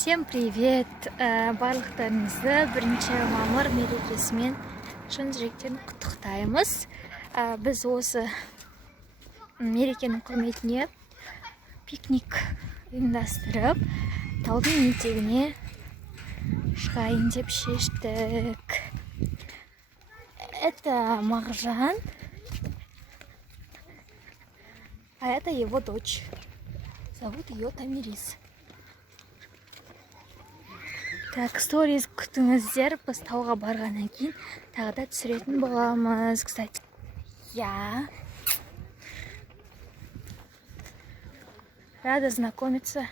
Всем привет! Барлықтарыңызды 1 мамыр мерекесімен шын жүректен құттықтаймыз. Біз осы мерекенің құрметіне пикник ұйымдастырып, таудың етегіне шығайын деп шештік. Это Мағжан, а это его дочь. Зовут ее Тамирис. Так, сториз күтіңіздер, біз тауға барғаннан кейін тағы да түсіретін боламыз, кстати. Я рада знакомиться.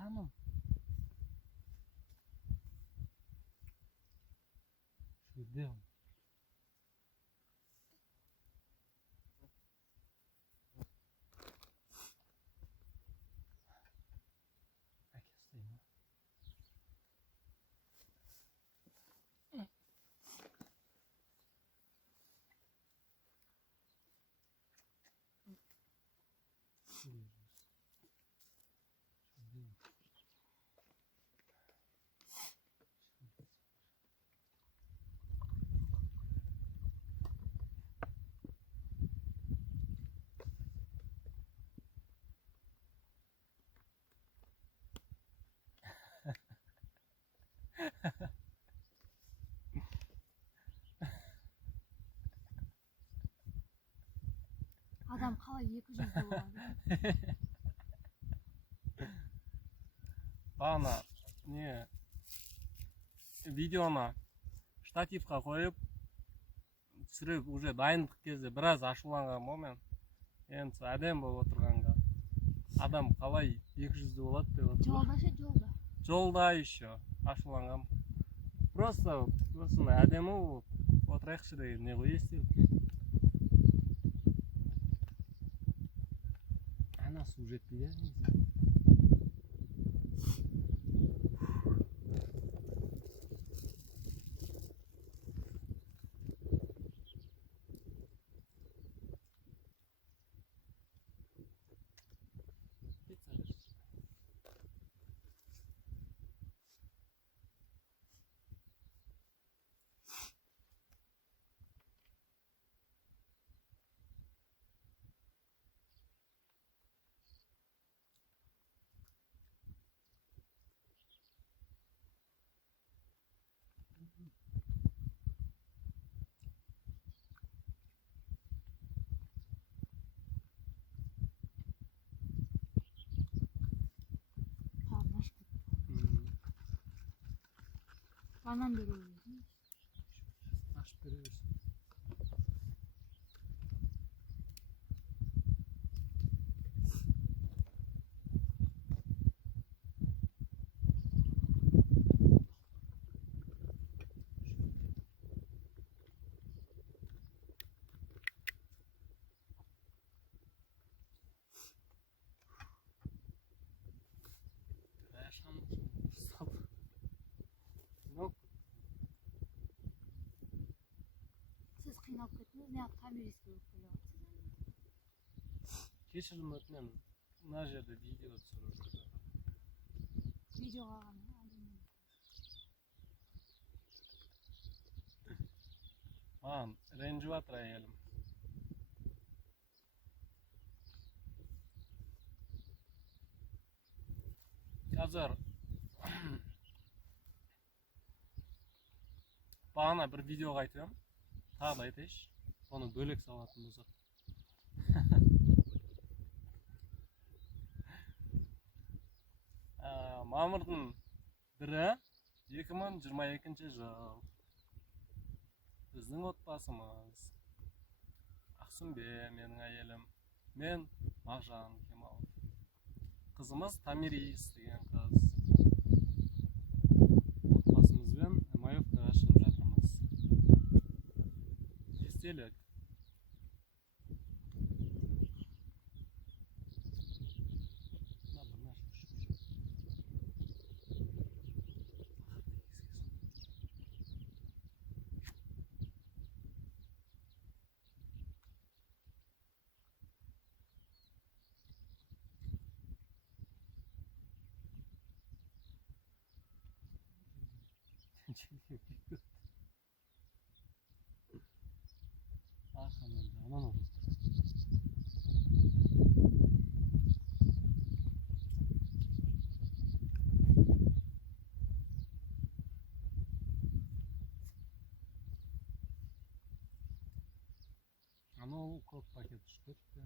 Tamam. Şurada. Адам қалай 200 болады? Бағана не видеоны штативқа қойып түсіріп уже дайындық кезде біраз ашуланған момент. Енді әдем болып отырғанға адам қалай 200 болады деп отыр. Жолда ше, жолда. Жолда еще ашуланған. Просто әдемі болып отырайықшы деген не ғой естелікке. Ана су жетпейді. Банан берейін. Ашып береміз. Сіз қиналып кеттіңіз, неғып Тамирис болып келіп? Кешірім өтінемін. Мына жерде видео түсіріп жүрді. Видеоға ғана. Маған ренжіп жатыр әйелім. Қазір бағана бір видеоға айтып едім, тағы да айтайыншы, оны бөлек салатын болсақ. Мамырдың 1-і 2022 жыл. Біздің отбасымыз Ақсүмбе, менің әйелім, мен Мағжан Кемалов. Қызымыз Тамирис деген қыз. Отбасымызбен Маевкаға шығып жатырмыз. Естелік. Анау көк пакет ішіп кетті.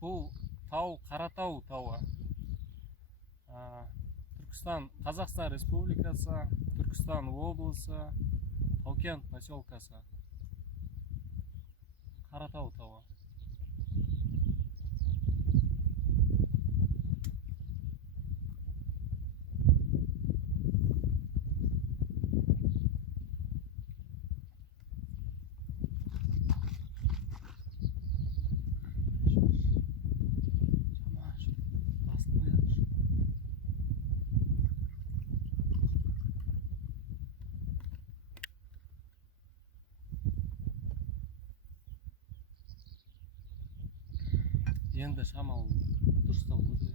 Бұл тау Қаратау тауы. Түркістан, Қазақстан Республикасы, Түркістан облысы, Таукент поселкасы. Қаратау тауы. Енді шамал дұрыстау өте.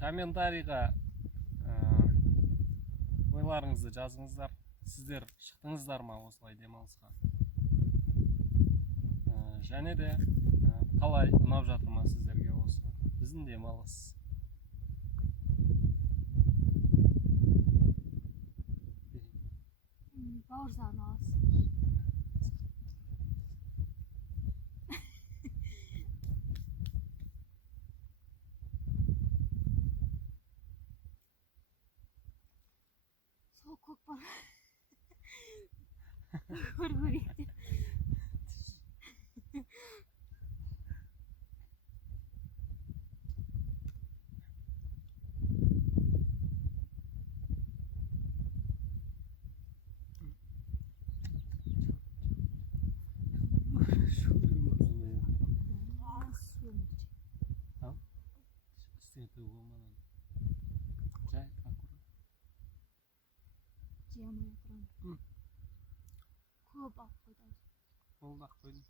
Комментарийға ойларыңызды жазыңыздар. Сіздер шықтыңыздар ма осылай демалысқа? Және де қалай ұнап жатыр ма сіздерге осы біздің демалыс? Бауырсағын аласыз. Сол көк бала. Көргөрейік деп. Көп алып қойды. Болды, ақ қойдым.